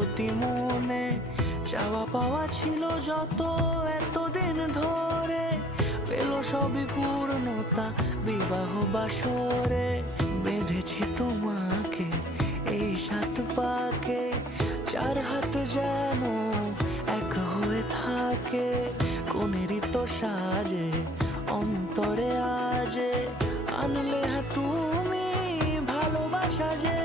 প্রতি মনে চাওয়া পাওয়া ছিল যত এতদিন ধরে, পেল সবই পূর্ণতা বিবাহ বাসরে। বেঁধেছি তোমাকে এই 7 পাকে, 4 হাত যেন এক হয়ে থাকে। কোনেরই তো সাজে অন্তরে আজে আনলে তুমি ভালোবাসা যে